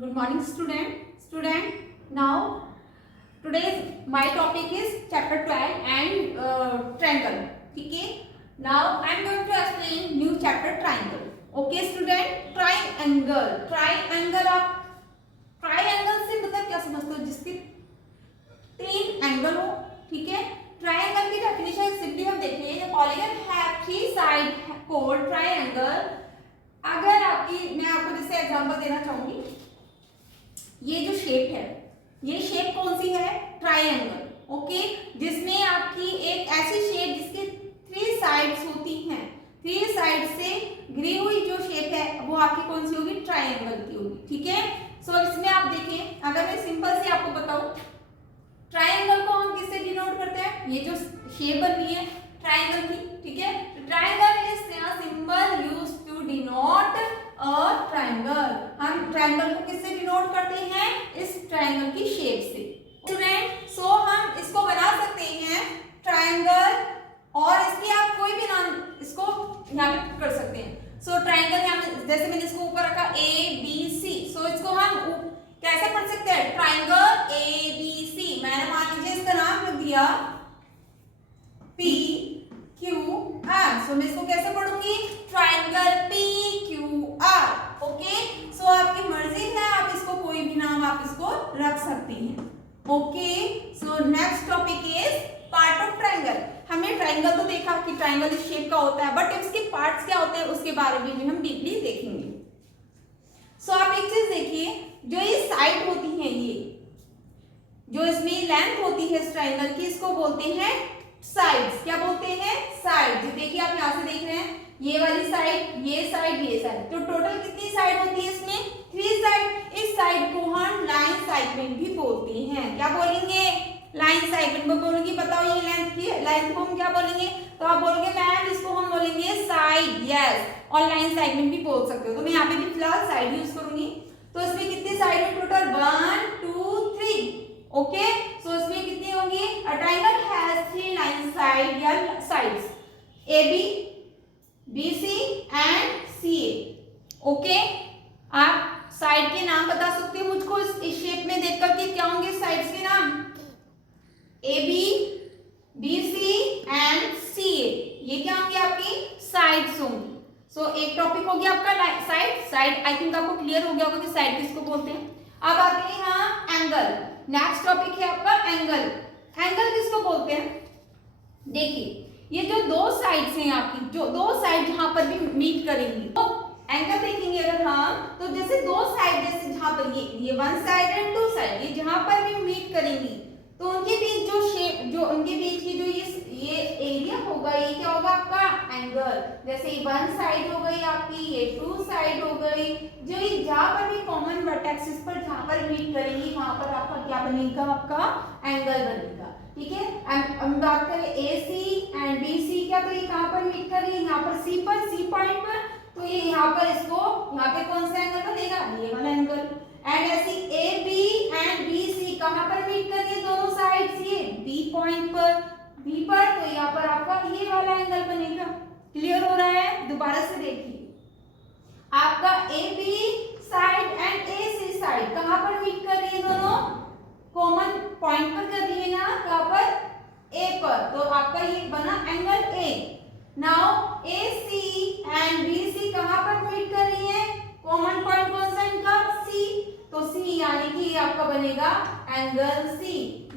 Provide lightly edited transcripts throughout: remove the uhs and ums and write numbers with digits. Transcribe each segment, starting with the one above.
Good morning, student. Student, now today's my topic is chapter 12 and triangle. Okay. Now I am going to explain new chapter triangle. Okay, student. Triangle. Triangle आप triangle से मतलब क्या समझते हो? जिसके तीन angle हो, ठीक है. ट्राइंगल की डेफिनेशन सिंपली हम देखें, polygon have three side called triangle. अगर आपकी मैं आपको जैसे एग्जांपल देना चाहूंगी, ये जो शेप है, ये शेप कौन सी है? ट्राइंगल. ओके, जिसमें आपकी एक ऐसी शेप जिसके थ्री साइड्स होती हैं, थ्री साइड से घिरी हुई जो शेप है वो आपकी कौन सी होगी? ट्राइंगल की होगी. ठीक है. सो इसमें आप देखें, अगर मैं सिंपल से आपको बताऊं, ट्राइंगल को हम किससे डिनोट करते हैं? ये जो शेप बन रही है ट्राइंगल की, ठीक है. Triangle is a symbol used to denote a triangle. हम ट्राइंगल को किससे डिनोट करते हैं? इस ट्राइंगल की शेप से. स्टूडेंट, सो हम इसको बना सकते हैं ट्राइंगल, और इसके आप कोई भी नाम इसको यहाँ पे कर सकते हैं. सो ट्राइंगल यहाँ जैसे मैंने इसको ऊपर रखा ABC, सो इसको हम कैसे पढ़ सकते हैं? Triangle ABC. मैंने मान लीजिए इसका नाम रख दिया PQR. सो मैं इसको कैसे पढ़ूंगी? Triangle PQR. ओके, सो आपकी मर्जी है, आप इसको कोई भी नाम आप इसको रख सकते हैं. Okay, so next topic is part of triangle. हमने ट्राइंगल तो देखा कि ट्राइंगल इस शेप का होता है, बट इसके पार्ट्स क्या होते हैं उसके बारे में भी हम डीपली देखेंगे. सो आप एक चीज देखिए, जो ये साइड होती है, ये जो इसमें लेंथ होती है इस ट्राइंगल की, इसको बोलते हैं साइड्स. क्या बोलते हैं? साइड. देखिए आप यहाँ से देख रहे हैं, ये वाली साइड, ये साइड, ये साइड, तो टोटल कितनी साइड होती है इसमें? Three side. इस साइड को हम लाइन सेगमेंट भी बोलते हैं. क्या बोलेंगे? लाइन सेगमेंट में बोलेंगे. बताओ ये लेंथ की, लेंथ को हम क्या बोलेंगे? तो आप बोलोगे मैम इसको हम बोलेंगे साइड. यस, और लाइन सेगमेंट भी बोल सकते हो. तो मैं यहाँ पे भी फिलहाल साइड यूज करूंगी. तो इसमें कितनी साइड है टोटल? 1 2 3. ओके, सो इसमें कितनी होंगी? A triangle has three line side या sides AB, BC and CA. Okay, आप साइड के नाम बता सकते हो मुझको इस शेप में देख करके? क्या होंगे साइड्स के नाम? AB, BC and CA. ये क्या होंगी? आपकी साइड्स होंगी. सो एक टॉपिक हो गया आपका साइड. साइड आई थिंक आपको क्लियर हो गया होगा कि साइड किसको बोलते हैं. अब आते हैं यहाँ एंगल. नेक्स्ट टॉपिक है आपका एंगल. एंगल किसको बोलते हैं? देखिए, ये जो दो साइड्स हैं आपकी, जो दो साइड जहां पर भी मीट करेंगी, तो एंगल देखेंगे अगर हम, तो जैसे दो साइड, जैसे जहां पर ये one side and two side, ये जहां पर भी मीट करेंगी, तो उनके बीच जो शेप, जो उनके बीच की जो ये एरिया होगा, ये क्या होगा? आपका एंगल. जैसे वन साइड हो गई आपकी, ये टू साइड हो गई, जो ये जहां पर भी कॉमन वर्टेक्सेस पर जहां पर मीट करेंगी, वहां पर आपका क्या बनेगा? आपका एंगल बनेगा. ठीक है. हम बात करें AC एंड BC, क्या तो ये कहां पर मीट कर रही है? यहाँ पर C पर, C पॉइंट पर. तो ये यहाँ पर इसको, यहाँ पे कौन सा एंगल बनेगा? ये वाला एंगल. एंड ऐसी AB एंड BC कहां पर मीट कर रही है? दोनों साइड्स ये B पॉइंट पर, B पर. तो यहाँ पर आपका ये वाला एंगल बनेगा. क्लियर हो रहा है? दोबारा से देखिए, आपका AB side and AC side कहां पर मीट कर रही है? दोनों कॉमन पॉइंट पर कर रही है ना, कहां पर? A पर. तो आपका ये बना angle A. Now AC and BC कहां पर मीट कर रही है? कॉमन पॉइंट कौन सा इनका? C. तो C यानी कि आपका बनेगा एंगल C.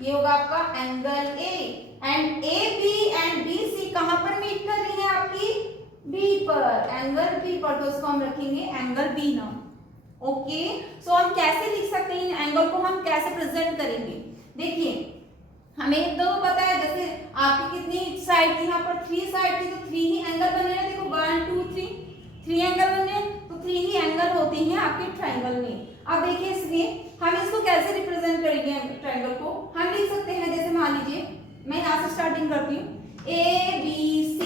ये होगा आपका angle A. And AB and BC कहां पर मीट कर रही है? आपकी B पर, एंगल B पर. तो इसको हम रखेंगे एंगल B नाम. ओके, सो हम कैसे लिख सकते हैं? इन एंगल को हम कैसे प्रेजेंट करेंगे? देखिए, हमें तो पता है, जैसे आपकी कितनी साइड थी? यहाँ पर थ्री साइड थी, तो थ्री ही एंगल बने हैं. देखो 1 2 3, थ्री एंगल बने, तो थ्री ही एंगल होते हैं आपके ट्राइंगल में. अब देखिए, इसलिए हम इसको कैसे रिप्रेजेंट करेंगे ट्राइंगल को? हम लिख सकते हैं, जैसे मान लीजिए मैं यहाँ से स्टार्टिंग करती हूँ, ABC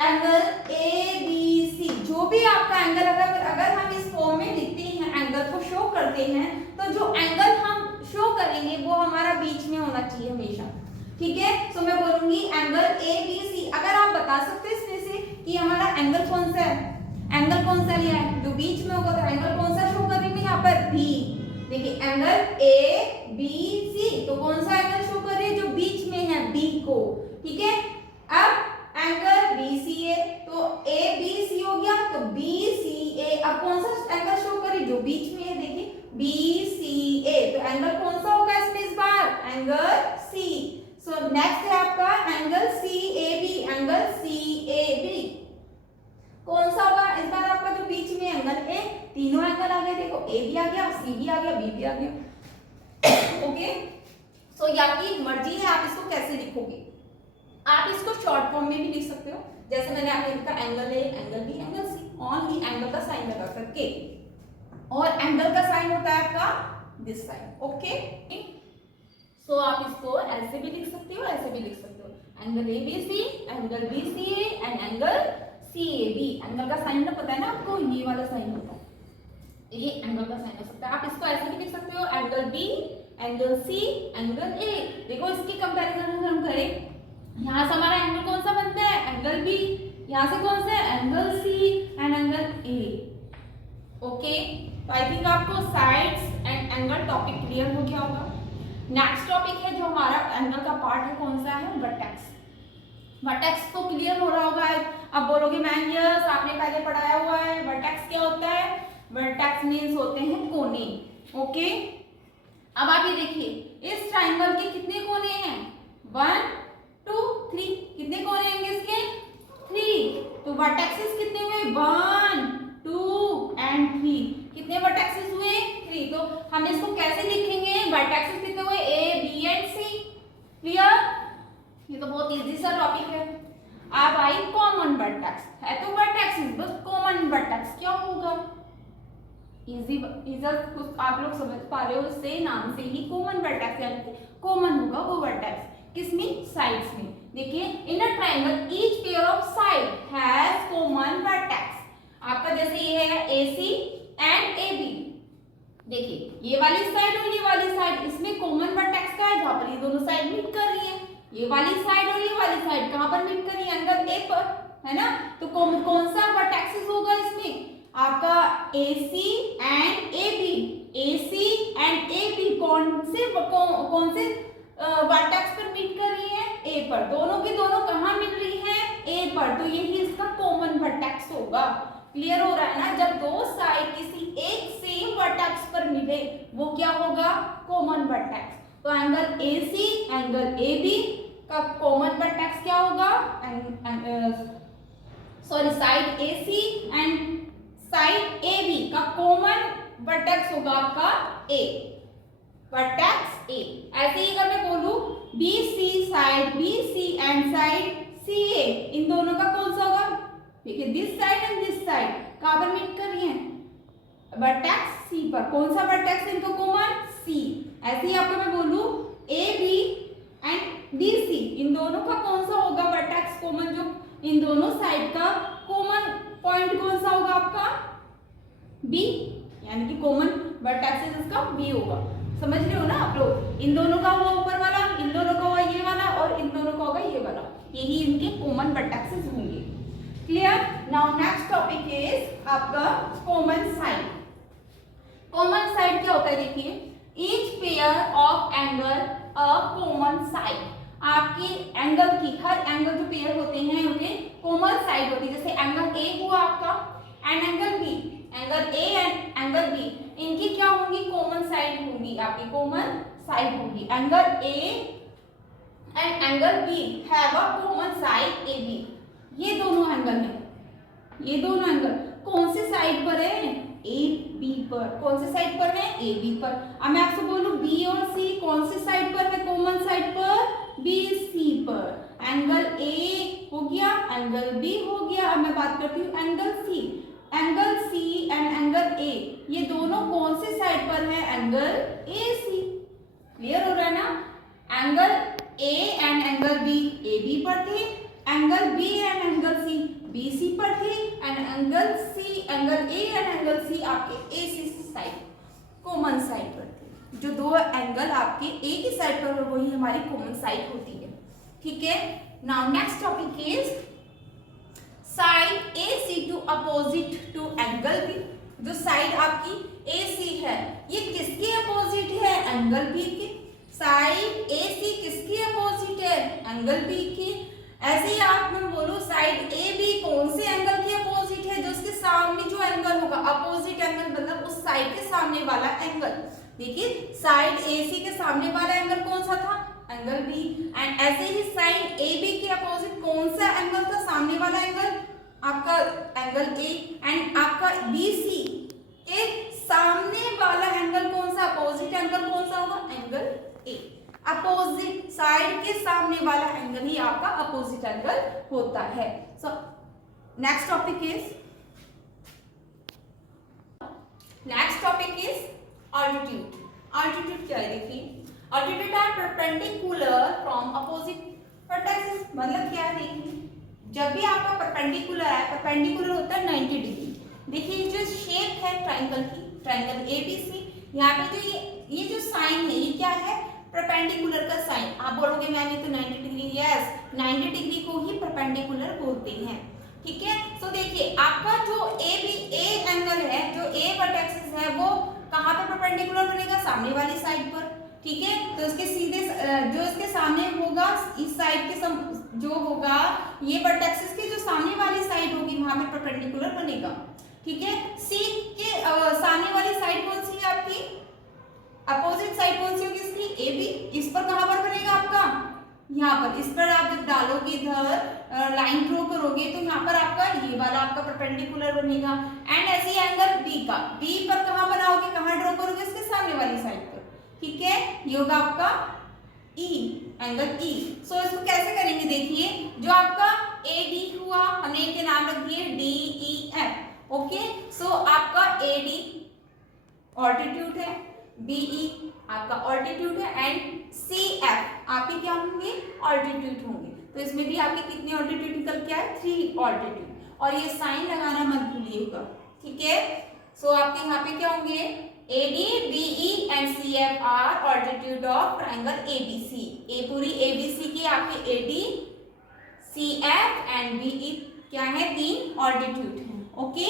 एंगल ABC. जो भी आपका एंगल, अगर हम इस फॉर्म में लिखते हैं, एंगल को शो करते हैं, तो जो एंगल हम शो करेंगे वो हमारा बीच में होना चाहिए हमेशा. ठीक है. सो मैं बोलूंगी एंगल ABC. अगर आप बता सकते हैं इसमें से कि हमारा एंगल कौन सा है, एंगल कौन सा लिया है, जो बीच में होगा, तो एंगल कौन सा शो कर रही है? एंगल ए बी सी, तो कौन सा एंगल शो कर रही है, जो बीच में है बी को, ठीक है। अब एंगल बी सी ए, तो ए बी सी हो गया, तो बी सी ए, अब कौन सा एंगल शो कर रही, जो बीच में है, देखिए बी सी ए, तो एंगल कौन सा होगा इसमें इस बार, एंगल सी। सो नेक्स्ट है आपका angle C A B, angle C A B कौन सा होगा इस बार आपका, जो बीच में एंगल ए, तीनों एंगल आ गए, देखो ए भी आ गया, सी भी आ गया, बी भी आ गया, ओके। सो ये आपकी मर्जी है, आप इसको कैसे लिखोगे। आप इसको शॉर्ट फॉर्म में भी लिख सकते हो, जैसे मैंने आपको लिखा angle A, angle B, angle C, only angle का साइन लगा करके, और एंगल का साइन होता है आपका दिस साइड, ओके। सो आप इसको ऐसे भी लिख सकते हो, ऐसे भी लिख सकते हो, angle A B C, angle B C A and angle C A B. Angle का साइन ना पता है ना आपको, ये वाला साइन होता है, ये एंगल का साइन हो सकता है। आप इसको ऐसे भी लिख सकते हो, angle B, angle C, angle A. देखो इसकी कंपैरिजन हम करें, यहाँ से हमारा एंगल कौन सा बनता है, एंगल बी, यहाँ से कौन सा है, angle C and angle A, okay. तो आई थिंक आपको sides and angle topic clear हो गया होगा। नेक्स्ट टॉपिक है जो हमारा एंगल का पार्ट है, कौन सा है, वर्टेक्स। वर्टेक्स तो क्लियर हो रहा होगा, अब बोलोगे मैम यस आपने पहले पढ़ाया हुआ है। वर्टेक्स क्या होता है, वर्टेक्स मींस होते हैं कोने, ओके। अब आप ये देखिए इस ट्राइंगल के कितने कोने हैं, 1 2 3, कितने कोने होंगे इसके, 3। तो वर्टेक्सेस कितने हुए, 1 2 एंड 3, कितने वर्टेक्सेस हुए, 3। तो हम इसको कैसे लिखेंगे, वर्टेक्सेस कितने हुए, A B and C, clear. ये तो बहुत इजी सा टॉपिक है। अब आई कॉमन वर्टेक्स, है तो वर्टेक्सेस, बस कॉमन वर्टेक्स क्या होगा, इजी कुछ आप लोग समझ पा रहे हो, इससे नाम से ही कॉमन वर्टेक्स, यानी कॉमन होगा वो वर्टेक्स किसमें, साइड्स में। देखिए in a triangle each pair of side has common vertex. आपका जैसे ये है AC एंड AB, देखिए ये वाली साइड और ये वाली साइड, इसमें कॉमन वर्टेक्स का है, जहां पर ये दोनों साइड मीट कर रही है। ये वाली साइड और ये वाली साइड कहां पर मीट कर रही है, एंगल A पर, है ना। तो कौन सा वर्टेक्स होगा इसमें, आपका AC and AB। AC and AB कौन से वर्टेक्स पर मीट कर रही है, A पर। दोनों की दोनों कहां मिल रही है, A पर, तो यही इसका कॉमन वर्टेक्स होगा। क्लियर हो रहा है ना, जब दो साइड किसी एक सेम वर्टेक्स पर मिले वो क्या होगा, कॉमन वर्टेक्स। तो एंगल AC एंगल AB का कॉमन वर्टेक्स क्या होगा, side AC and side AB का कॉमन वर्टेक्स होगा आपका A, वर्टेक्स A। ऐसे ही अगर मैं बोलूं BC side BC and side CA, इन दोनों का कौन सा होगा, देखिए this side and this side कहां पर मीट कर रही है, वर्टेक्स C पर। कौन सा वर्टेक्स इनको कॉमन, C। ऐसे ही आपको मैं बोलूं AB एंड BC, इन दोनों का कौन सा होगा वर्टेक्स कॉमन, जो इन दोनों साइड का कॉमन पॉइंट कौन सा होगा आपका, B, यानी कि कॉमन वर्टेक्स इसका B होगा। समझ रहे हो ना आप लोग, इन दोनों का हुआ ऊपर वाला, इन दोनों का हुआ ये वाला, और इन दोनों का होगा ये वाला, यही इनके कॉमन वर्टेक्सेस होंगे। Clear. Now next topic is आपका कॉमन साइड। कॉमन साइड क्या होता है, देखिए each pair of angle a common side. आपकी एंगल की हर एंगल जो पेयर होते हैं उनके कॉमन साइड होती है। जैसे एंगल A हुआ आपका and angle B, angle A and angle B, इनकी क्या होंगी, कॉमन साइड होंगी, आपकी कॉमन साइड होगी। Angle A and angle B have a common side AB। ये दोनों एंगल हैं, ये दोनों एंगल कौन से साइड पर है, AB पर। कौन से साइड पर है, AB पर। अब मैं आपसे बोलूं B और C कौन से साइड पर है, कॉमन साइड पर, BC पर। एंगल A हो गया, एंगल B हो गया। अब मैं बात करती हूँ angle C। Angle C and angle A, ये दोनों कौन से साइड पर है, एंगल AC। क्लियर हो रहा है ना। Angle A and angle B AB पर थे, angle B and angle C BC पर थे, and angle A and angle C आपके AC साइड कॉमन साइड पर थे। जो दो एंगल आपके एक ही साइड पर हो वही हमारी कॉमन साइड होती है, ठीक है। Now next topic is side AC to opposite to angle B। जो साइड आपकी AC है ये किसके अपोजिट साइड AC किसकी अपोजिट है? एंगल B की। ऐसे ही आप मैं बोलूं साइड AB कौन से एंगल की अपोजिट है? जो उसके सामने जो एंगल होगा, अपोजिट एंगल मतलब उस साइड के सामने वाला एंगल। देखिए साइड AC के सामने वाला एंगल कौन सा था? Angle B। एंड ऐसे ही साइड AB के अपोजिट कौन सा एंगल था? सामने वाला एंगल आपका एंगल A। एंड आपका BC के सामने वाला एंगल कौन सा? अपोजिट एंगल कौन सा होगा? Angle A। अपोजिट साइड के सामने वाला एंगल ही आपका अपोजिट एंगल होता है। So next topic is altitude. Altitude क्या है? देखिए altitude are perpendicular from opposite vertex. मतलब क्या है? देखिए जब भी आपका परपेंडिकुलर है, परपेंडिकुलर होता है 90 डिग्री। देखिए जो शेप है ट्रायंगल की, ट्रायंगल ABC, यहाँ पे जो ये जो साइन है ये क्या है? परपेंडिकुलर का साइन। आप बोलोगे मैम ये तो 90 डिग्री, यस 90 डिग्री को ही परपेंडिकुलर बोलते हैं। ठीक है, सो देखिए आपका जो ए एंगल है, जो ए वर्टेक्स है वो कहाँ पर परपेंडिकुलर बनेगा? सामने वाली साइड पर। ठीक है, तो इसके सीधे जो इसके सामने होगा इस साइड के जो होगा ये वर्टेक्स की जो सामने वाली साइड होगी वहां पे परपेंडिकुलर बनेगा। ठीक है, सी के सामने वाली साइड कौन सी है आपकी? अपोजिट साइड कौन सी होगी इसकी? AB। इस पर कहां पर बनेगा आपका? यहाँ पर। इस पर आप जब डालोगे इधर लाइन ड्रॉ करोगे तो यहाँ पर आपका ये वाला आपका परपेंडिकुलर बनेगा। एंड ऐसे ही एंगल B का, B पर कहां बनाओगे? कहां ड्रॉ करोगे? इसके सामने वाली साइड पर। ठीक है, ये होगा आपका E, एंगल E। सो इसको कैसे करेंगे? देखिए जो आपका AD हुआ, हमने इनके नाम रख दिए DEF। ओके, सो आपका AD ऑल्टीट्यूड है, BE आपका ऑल्टीट्यूड है एंड CF आपके क्या होंगे? ऑल्टीट्यूड होंगे। तो इसमें भी आपके कितने ऑल्टीट्यूड निकल के आए? 3 ऑल्टीट्यूड। और ये साइन लगाना मत भूलिएगा। ठीक है, सो आपके यहाँ पे क्या होंगे? AD, BE and CF are altitude of triangle ABC। ए पूरी ABC की आपके AD, CF एंड BE क्या है? 3 ऑल्टीट्यूड है। Okay,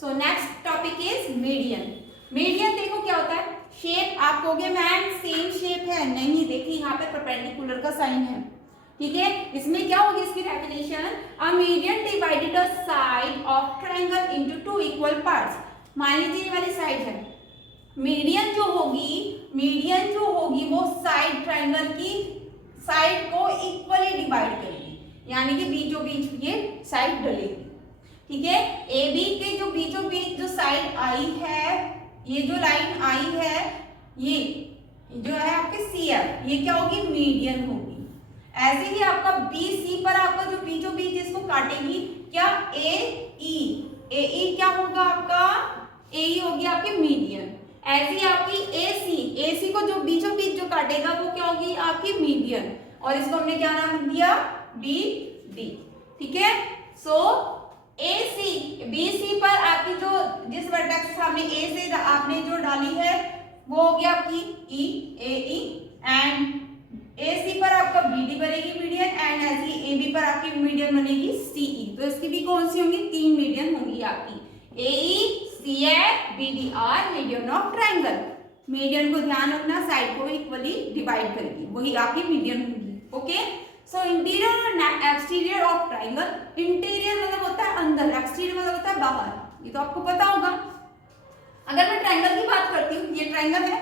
so next topic is median. Median देखो क्या होता है? शेप आप कहोगे मैम सेम शेप है, नहीं। देखिए यहाँ पे परपेंडिकुलर का साइन है। ठीक है, इसमें क्या होगी इसकी definition? A median divided a side of triangle into 2 equal parts. मान लीजिए ये वाली साइड है, मीडियन जो होगी वो साइड ट्रायंगल की साइड को इक्वली डिवाइड करेगी, यानी कि बीचों बीच ये साइड डलेगी। ठीक है, AB के जो बीचों बीच जो साइड आई है, ये जो लाइन आई है, ये जो है आपके CF, ये क्या होगी? मीडियन होगी। ऐसे ही आपका BC पर आपका जो बीचों बीच इसको काटेगी क्या? AE क्या होगा आपका? AE होगी आपकी मीडियन। ऐसे ही आपकी AC को जो बीचों बीच जो काटेगा वो क्या होगी? आपकी मीडियन। और इसको हमने क्या नाम दिया? BD। ठीक है, सो BC पर आपकी जो जिस वर्टेक्स सामने A से आपने जो डाली है वो हो गया आपकी AE एंड AC पर आपका BD बनेगी मीडियन एंड ऐसी AB पर आपकी मीडियन बनेगी CE। तो इसकी भी कौन सी होंगी? 3 मीडियन होंगी आपकी। AE, CF, BD are median of triangle. Median को ध्यान रखना, साइड को इक्वली डिवाइड करेगी, वही आपकी मीडियन होगी। ओके, सो इंटीरियर और एक्सटीरियर ऑफ ट्रायंगल। इंटीरियर मतलब होता है अंदर, एक्सटीरियर मतलब होता है बाहर। ये तो आपको पता होगा। अगर मैं ट्रायंगल की बात करती हूँ, ये ट्रायंगल है,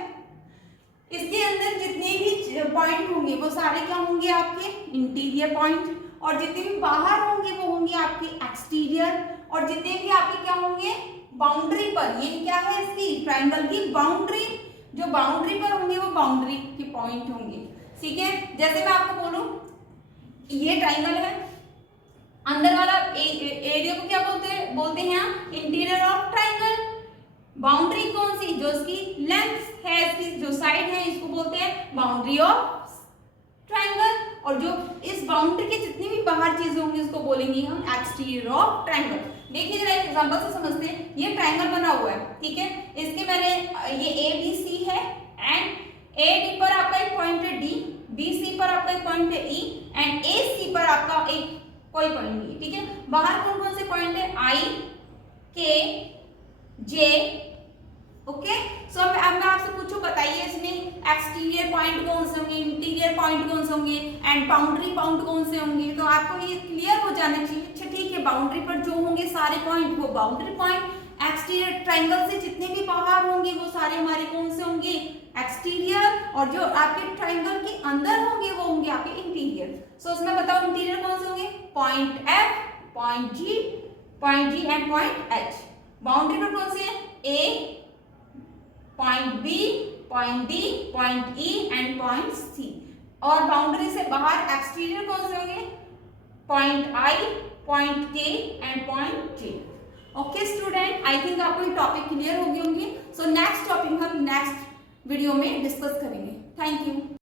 इसके अंदर जितने भी पॉइंट होंगे वो सारे क्या होंगे? आपके इंटीरियर पॉइंट। और जितने भी बाहर होंगे वो होंगे आपके एक्सटीरियर। और जितने भी आपके क्या होंगे? बाउंड्री पर। ये क्या है इसकी? ट्रायंगल की बाउंड्री। जो बाउंड्री पर होंगे वो बाउंड्री के पॉइंट होंगे। ठीक है, जैसे मैं आपको बोलूं ये ट्रायंगल है, अंदर वाला एरिया को क्या बोलते हैं? Interior of triangle. बाउंड्री कौन सी? जो इसकी लेंथ है, इसकी जो साइड है, इसको बोलते हैं बाउंड्री ऑफ ट्रायंगल। और जो इस बाउंड्री के जितनी भी बाहर चीजें होंगी उसको बोलेंगे हम एक्सटीरियर ऑफ ट्रायंगल। देखिए जरा एक एग्जांपल से समझते हैं। ये ट्रायंगल बना हुआ है, ठीक है, इसके मैंने ये ABC है एंड AD पर आपका एक पॉइंट है D, BC पर आपका एक पॉइंट है E एंड AC पर आपका एक कोई पॉइंट नहीं है। ठीक है, बाहर कौन कौन से पॉइंट है? I, K, J। ओके, सो अब मैं आपसे पूछूं, बताइए इसमें एक्सटीरियर पॉइंट कौन से होंगे, इंटीरियर पॉइंट कौन से होंगे एंड बाउंड्री पॉइंट कौन से होंगे। तो आपको ये क्लियर हो जाना चाहिए। अच्छा ठीक है, बाउंड्री पर जो होंगे सारे पॉइंट वो बाउंड्री पॉइंट, एक्सटीरियर ट्रायंगल से जितने भी बाहर होंगे वो सारे हमारे कौन से होंगे, एक्सटीरियर, और जो आपके ट्रायंगल के अंदर होंगे वो होंगे आपके इंटीरियर। सो उसमें बताओ इंटीरियर कौन से होंगे, point F, point G and point H। Boundary पर कौन से हैं, A, point B, point D, point E and point C। और बाउंड्री से बाहर एक्सटीरियर कौन से होंगे, point I, point K and point J। Okay student, I think आपको ये टॉपिक क्लियर हो गए होंगे। सो नेक्स्ट टॉपिक हम नेक्स्ट वीडियो में डिस्कस करेंगे। Thank you.